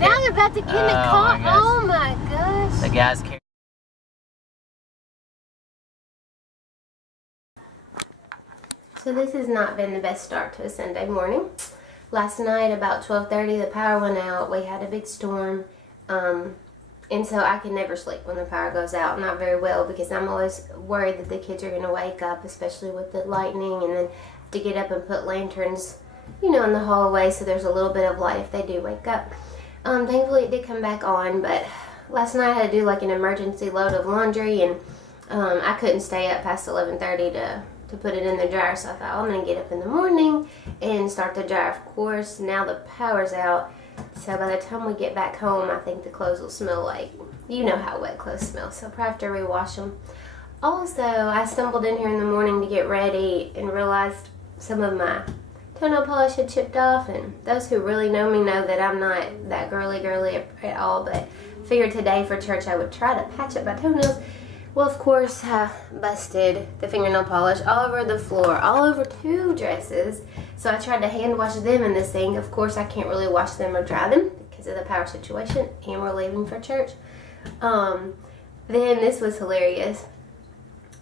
Now they're about to get in the car. Oh my gosh. The guys carry. So this has not been the best start to a Sunday morning. Last night about 12:30 the power went out. We had a big storm. And so I can never sleep when the power goes out. Not very well, because I'm always worried that the kids are going to wake up, especially with the lightning, and then to get up and put lanterns, you know, in the hallway so there's a little bit of light if they do wake up. Thankfully it did come back on, but last night I had to do like an emergency load of laundry, and I couldn't stay up past 11:30 to put it in the dryer, so I thought, oh, I'm going to get up in the morning and start the dryer. Of course, now the power's out, so by the time we get back home, I think the clothes will smell like, you know how wet clothes smell, so I'll probably have to rewash them. Also, I stumbled in here in the morning to get ready and realized some of my toenail polish had chipped off, and those who really know me know that I'm not that girly at all, but figured today for church I would try to patch up my toenails. Well, of course, I busted the fingernail polish all over the floor, all over 2 dresses. So I tried to hand wash them in the sink. Of course, I can't really wash them or dry them because of the power situation, and we're leaving for church. Then this was hilarious.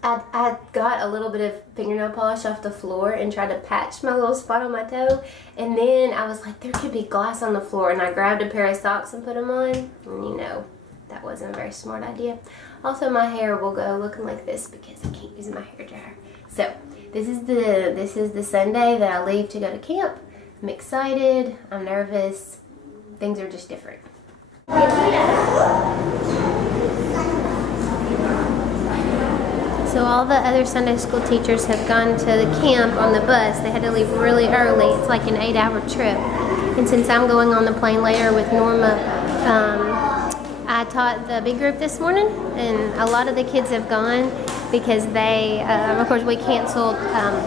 I got a little bit of fingernail polish off the floor and tried to patch my little spot on my toe. And then I was like, there could be glass on the floor. And I grabbed a pair of socks and put them on. And you know, that wasn't a very smart idea. Also, my hair will go looking like this because I can't use my hair dryer. So, this is the Sunday that I leave to go to camp. I'm excited. I'm nervous. Things are just different. So all the other Sunday school teachers have gone to the camp on the bus. They had to leave really early. It's like an 8-hour trip. And since I'm going on the plane later with Norma, I taught the big group this morning, and a lot of the kids have gone because they, of course, we canceled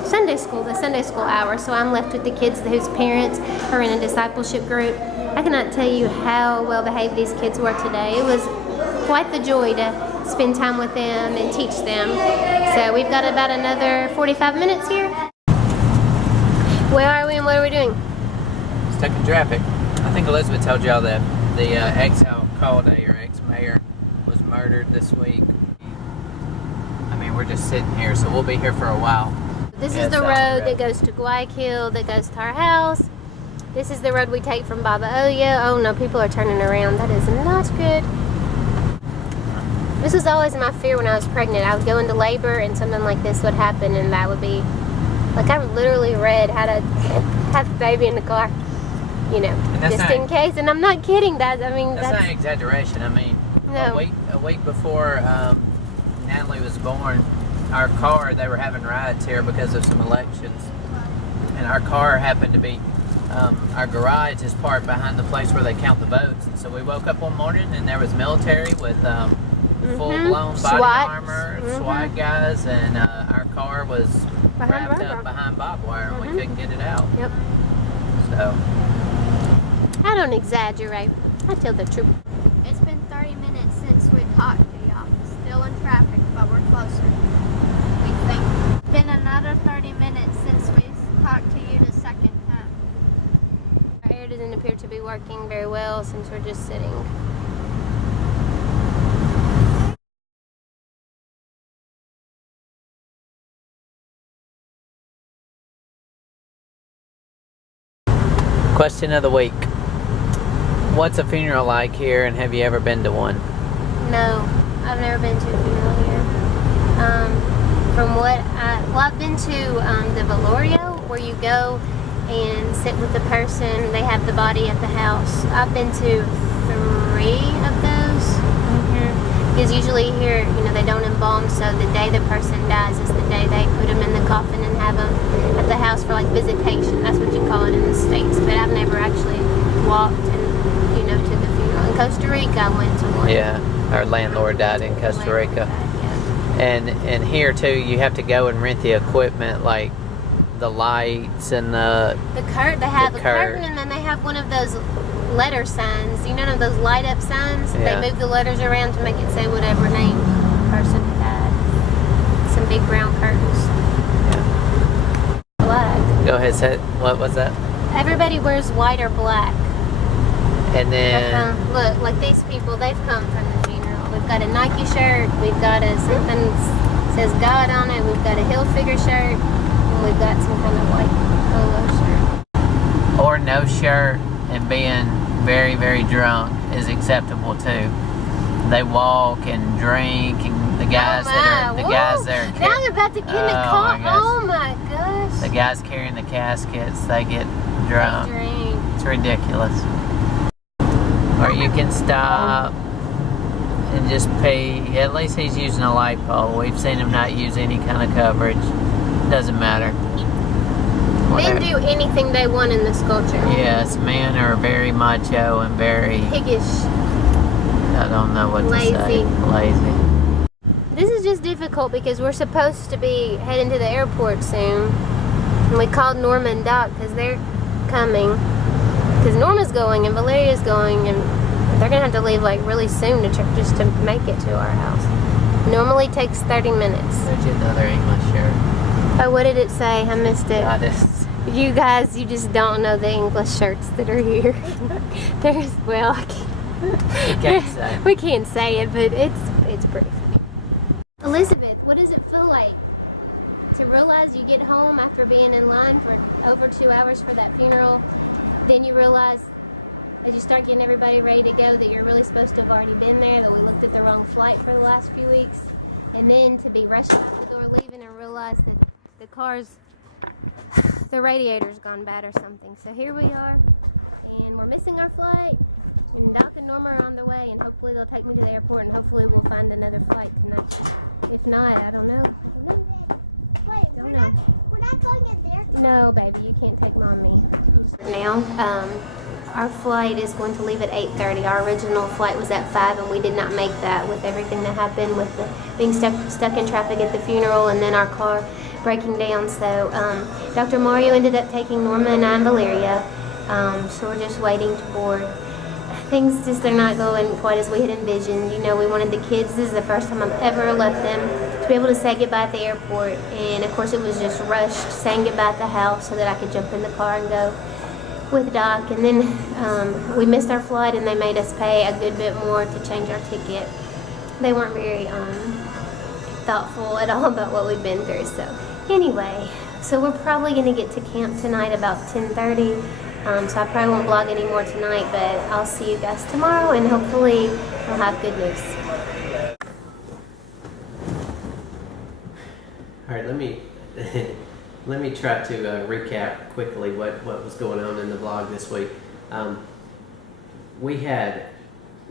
Sunday school, the Sunday school hour, so I'm left with the kids whose parents are in a discipleship group. I cannot tell you how well behaved these kids were today. It was quite the joy to spend time with them and teach them. So we've got about another 45 minutes here. Where are we and what are we doing? Stuck in traffic. I think Elizabeth told y'all that the ex-Holiday or ex-mayor was murdered this week. I mean, we're just sitting here, so we'll be here for a while. This is the road that goes to Guayaquil, that goes to our house. This is the road we take from Baba Oya. Oh no, people are turning around. That is not good. This was always my fear when I was pregnant. I would go into labor and something like this would happen, and that would be, like, I literally read how to have the baby in the car. You know, just in case, and I'm not kidding. That's not an exaggeration. I mean, no. a week before Natalie was born, our car, they were having riots here because of some elections, and our car happened to be, our garage is parked behind the place where they count the votes, and so we woke up one morning and there was military with full-blown body armor, SWAT guys, and our car was wrapped up behind barbed wire, and we couldn't get it out. Yep. So. I don't exaggerate. I tell the truth. It's been 30 minutes since we talked to y'all. Still in traffic, but we're closer. We think. Been another 30 minutes since we talked to you the second time. Our air doesn't appear to be working very well since we're just sitting. Question of the week. What's a funeral like here, and have you ever been to one? No, I've never been to a funeral here. I've been to the Velorio, where you go and sit with the person. They have the body at the house. I've been to 3 of those. Because usually here, you know, they don't embalm, so the day the person dies is the day they put them in the coffin and have them at the house for like visitation. That's what you call it in the States. But I've never actually walked and, you know, to the funeral. In Costa Rica, I went to one. Yeah, our landlord died in Costa Rica. And here too, you have to go and rent the equipment, like the lights and the curtain. They have a curtain, and then they have one of those letter signs. You know those light up signs? Yeah. They move the letters around to make it say whatever name the person died. Some big brown curtains. Yeah. Black. Go ahead, say what was that? Everybody wears white or black. And then Look, like these people, they've come from the funeral. We've got a Nike shirt. We've got something that says God on it. We've got a Hilfiger shirt. And we've got some kind of like polo shirt. or no shirt and being very, very drunk is acceptable too. They walk and drink, and the guys that are now I'm about to get in the car. Oh my gosh. The guys carrying the caskets, they get drunk. They drink. It's ridiculous. Or you can stop and just pee. At least he's using a light pole. We've seen him not use any kind of coverage. Doesn't matter. Men do anything they want in this culture. Yes, men are very macho and very piggish. I don't know what Lazy. to say. Lazy. This is just difficult because we're supposed to be heading to the airport soon. And we called Norma and Doc because they're coming. Because Norma's going and Valeria's going, and they're going to have to leave like really soon just to make it to our house. Normally takes 30 minutes. There's another English shirt. Oh, what did it say? I missed it. You guys, you just don't know the English shirts that are here. There's, well, we can't say it, but it's pretty funny. Elizabeth, what does it feel like to realize you get home after being in line for over 2 hours for that funeral? Then you realize, as you start getting everybody ready to go, that you're really supposed to have already been there, that we looked at the wrong flight for the last few weeks. And then to be rushing out the door leaving and realize that the car's, the radiator's gone bad or something. So here we are, and we're missing our flight, and Doc and Norma are on the way, and hopefully they'll take me to the airport, and hopefully we'll find another flight tonight. If not, I don't know. Wait, we're not going in there. No, baby, you can't take Mommy. Now, our flight is going to leave at 8:30. Our original flight was at 5, and we did not make that with everything that happened with the being stuck in traffic at the funeral, and then our car breaking down. So Dr. Mario ended up taking Norma and I and Valeria. So we're just waiting to board. Things just are not going quite as we had envisioned. You know, we wanted the kids, this is the first time I've ever left them, to be able to say goodbye at the airport. And of course it was just rushed, saying goodbye at the house so that I could jump in the car and go with Doc. And then we missed our flight, and they made us pay a good bit more to change our ticket. They weren't very thoughtful at all about what we've been through. So anyway, so we're probably going to get to camp tonight about 10:30. So I probably won't vlog anymore tonight, but I'll see you guys tomorrow, and hopefully I'll have good news. All right, let me try to recap quickly what was going on in the vlog this week. We had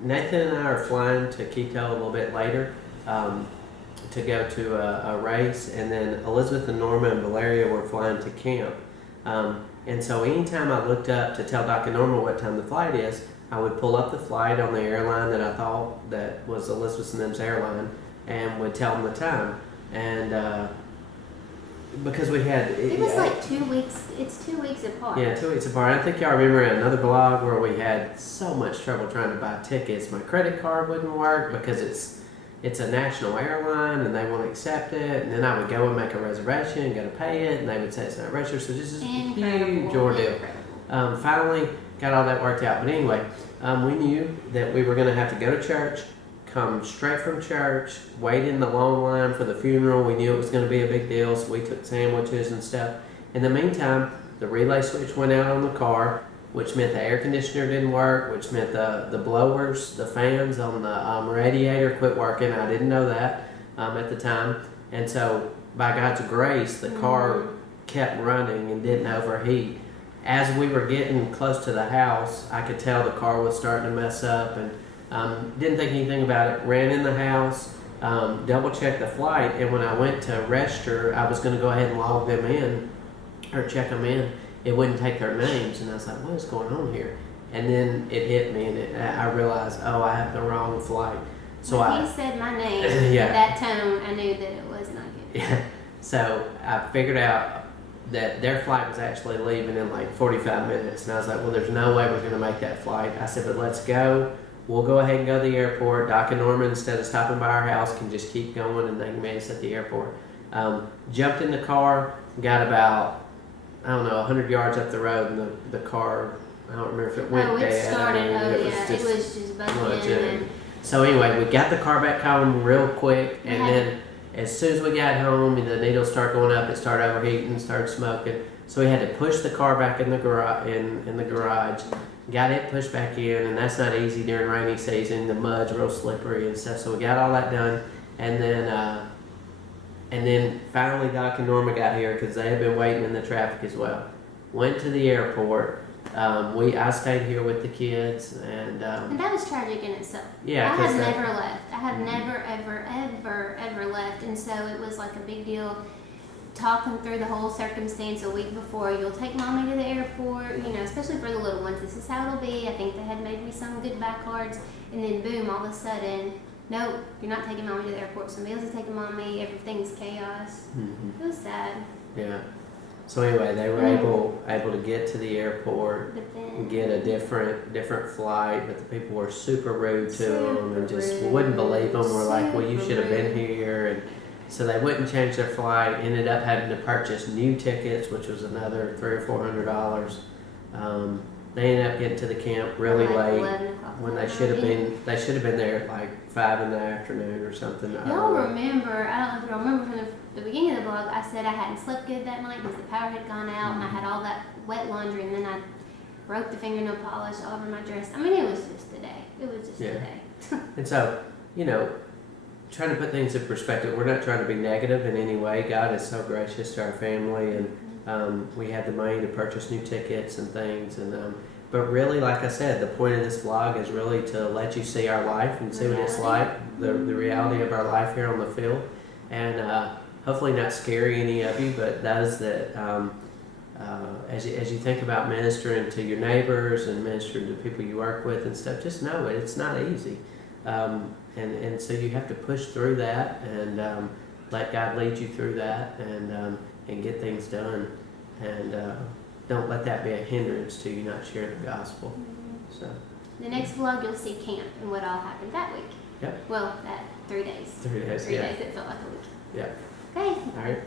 Nathan and I are flying to Quito a little bit later to go to a race, and then Elizabeth and Norma and Valeria were flying to camp. And so anytime I looked up to tell Doc and Norma what time the flight is, I would pull up the flight on the airline that I thought that was Elizabeth and them's airline, and would tell them the time. And because we had... It was like 2 weeks, it's 2 weeks apart. Yeah, 2 weeks apart. I think y'all remember in another vlog where we had so much trouble trying to buy tickets. My credit card wouldn't work because it's a national airline and they won't accept it, and then I would go and make a reservation and go to pay it, and they would say it's not registered. So this is a huge ordeal. Finally got all that worked out, but anyway, we knew that we were going to have to go to church, come straight from church, wait in the long line for the funeral. We knew it was going to be a big deal, so we took sandwiches and stuff. In the meantime, the relay switch went out on the car, which meant the air conditioner didn't work, which meant the blowers, the fans on the radiator quit working. I didn't know that at the time. And so, by God's grace, the car kept running and didn't overheat. As we were getting close to the house, I could tell the car was starting to mess up, and didn't think anything about it. Ran in the house, double-checked the flight, and when I went to register, I was going to go ahead and log them in, or check them in. It wouldn't take their names, and I was like, what is going on here? And then it hit me, and I realized, oh, I have the wrong flight. So when he said my name, yeah. That tone, I knew that it was not good. Yeah. So I figured out that their flight was actually leaving in like 45 minutes, and I was like, well, there's no way we're going to make that flight. I said, but let's go. We'll go ahead and go to the airport. Doc and Norma, instead of stopping by our house, can just keep going, and they can meet us at the airport. Jumped in the car, got about, I don't know, 100 yards up the road, and the car I don't remember if it went it bad. started. It Was just bucking luncheon. and So anyway, we got the car back home real quick, and Yeah. then as soon as we got home, and the needles started going up, it started overheating, started smoking. So we had to push the car back in the garage. In the garage, got it pushed back in, and that's not easy during rainy season. The mud's real slippery and stuff. So we got all that done, and then finally Doc and Norma got here because they had been waiting in the traffic as well. Went to the airport. I stayed here with the kids, and that was tragic in itself. yeah, I 'cause had that- never left. I had never, ever left, and so it was like a big deal. Talking through the whole circumstance a week before, you'll take mommy to the airport, you know, especially for the little ones. This is how it'll be. I think they had made me some goodbye cards, and then boom, all of a sudden, no, you're not taking mommy to the airport. Somebody else is taking mommy. Everything's chaos. Mhm. It was sad, Yeah. So anyway, they were able to get to the airport, but then get a different flight, but the people were super rude to them and just Super wouldn't believe them. We're like, well, you super should have been rude. here, and so they wouldn't change their flight. Ended up having to purchase new tickets, which was another $300 or $400. They ended up getting to the camp really like late 11 o'clock when at they should have night. been. They should have been there at like 5 in the afternoon or something. Y'all remember, I don't know if y'all remember from the beginning of the vlog, I said I hadn't slept good that night because the power had gone out and I had all that wet laundry, and then I broke the fingernail polish all over my dress. I mean, it was just a day. It was just Yeah. a day. And so, you know, trying to put things in perspective, we're not trying to be negative in any way. God is so gracious to our family, and we had the money to purchase new tickets and things. And but really, like I said, the point of this vlog is really to let you see our life and see what it's like, the reality of our life here on the field, and hopefully not scary any of you, but those that as you think about ministering to your neighbors and ministering to people you work with and stuff, just know it's not easy. And so you have to push through that and let God lead you through that and get things done. And don't let that be a hindrance to you not sharing the gospel. So, The next vlog, you'll see camp and what all happened that week. Yep. That 3 days. 3 days, 3 yeah. days, it felt like a week. Yeah. Okay. All right.